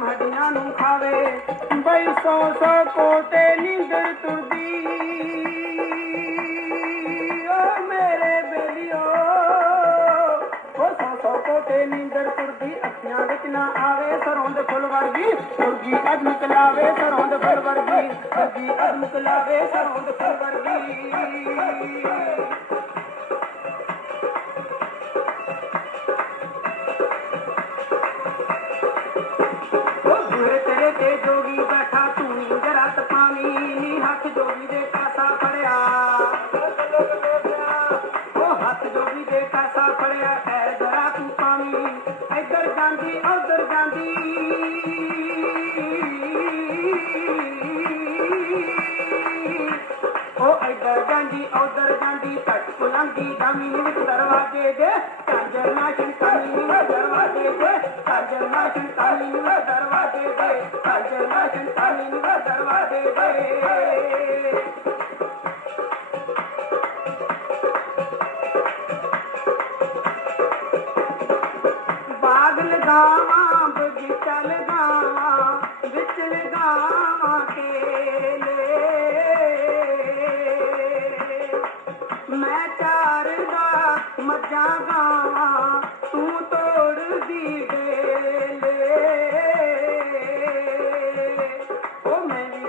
ਹੱਡੀਆਂ ਨੂੰ ਖਾਵੇ। ਬਈ ਸੌ ਸੌ ਕੋਟੇ ਨੀਂਦਰ ਤੁਰਦੀ। ਓ ਮੇਰੇ ਬੇਲੀਓ ਓ ਸੌ ਸੌ ਕੋਟੇ ਨੀਂਦਰ ਤੁਰਦੀ। ਅੱਖਾਂ ਵਿੱਚ ਨਾ ਆਵੇ ਸਰੋਂ ਦੇ ਫੁੱਲ ਵਰਗੀ ਮੁਰਗੀ ਅੱਜ ਨਿਕਲਾਵੇ ਸਰੋਂ ਦੇ ਫੁੱਲ ਵਰਗੀ ਮੁਰਗੀ ਅੱਜ ਨਿਕਲਾਵੇ ਸਰੋਂ ਦੇ ਫੁੱਲ ਵਰਗੀ। ਹੱਥ ਜੋਗੀ ਦੇ ਕਾਸਾ ਫੜਿਆ ਉਹ ਹੱਥ ਜੋਗੀ ਦੇ ਕਾਸਾ ਫੜਿਆ ਐ ਜਰਾ ਤੂੰ ਪਾਵੀ ਇੱਧਰ ਜਾਂਦੀ ਉੱਧਰ ਜਾਂਦੀ ਉਹ ਇੱਧਰ ਜਾਂਦੀ ਉੱਧਰ ਜਾਂਦੀ ਟੱਟ ਕੁਲੰਗੀ ਦਮੀ ਵਿੱਚ ਦਰਵਾਜ਼ੇ ਦੇ ਕਾਂਜਰ ਨਾ ਸ਼ੰਕਾਨੀ ਵਿੱਚ ਦਰਵਾਜ਼ੇ ਦੇ ਕਾਂਜਰ ਨਾ ਸ਼ੰਕਾਨੀ ਵਿੱਚ ਦਰਵਾਜ਼ੇ ਦੇ ਕਾਂਜਰ ਨਾ ਸ਼ੰਕਾਨੀ ਵਿੱਚ ਦਰਵਾਜ਼ੇ ਦੇ गावा मैं चार गा तू तोड़ दी ओ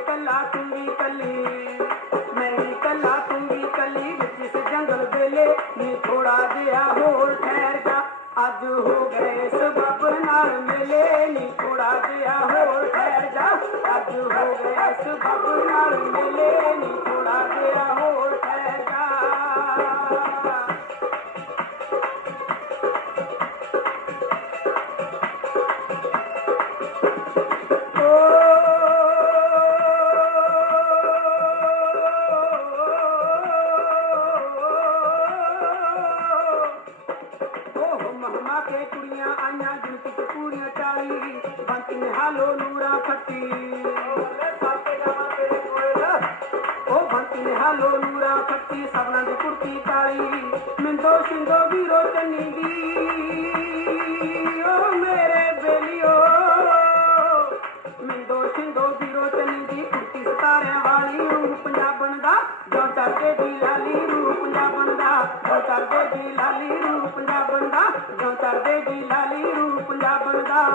कला तू कली मैं कला तू कली जिस जंगल बेले नी थोड़ा जहा होर ठहर जा। अज हो गए ਕੁੜੀਆਂ ਆਈਆਂ ਗਿਣਤੀ ਚ ਪੂਰੀਆਂ ਚਾਲੀ ਬੰਤ ਨਿਹਾਲੋ ਨੂਰਾ ਫੱਟੀ ਬੰਤ ਨਿਹਾਲੋ ਨੂਰਾ ਸਭਨਾਂ ਦੀ ਕੁਰਤੀ ਕਾਲੀ। ਮਿੰਦੋ ਸਿੰਦੋ ਵੀਰੋ ਚੰਨੀ ਦੀ। ਓ ਮੇਰੇ ਬੇਲੀਓ, ਮਿੰਦੋ ਸਿੰਦੋ ਵੀਰੋ ਚੰਨੀ ਦੀ। ਕੁਰਤੀ ਸਤਾਰਿਆਂ ਵਾਲੀ ਰੂਹ ਪੰਜਾਬਣ ਦਾ ਜੋ ਚਰਦੇ ਦੀ ਲਾਲੀ ਰੂਹ ਪੰਜਾਬਣ ਦਾ ਜੋ ਚਰਦੇ ਦੀ ਲਾਲੀ ਰੂਹ ਪੰਜਾਬਣ ਦਾ ਜੋ ਕਰਦੇ ਦੀ ਲਾਲੀ ਰੂਹ ਪੰਜਾਬਣ ਦਾ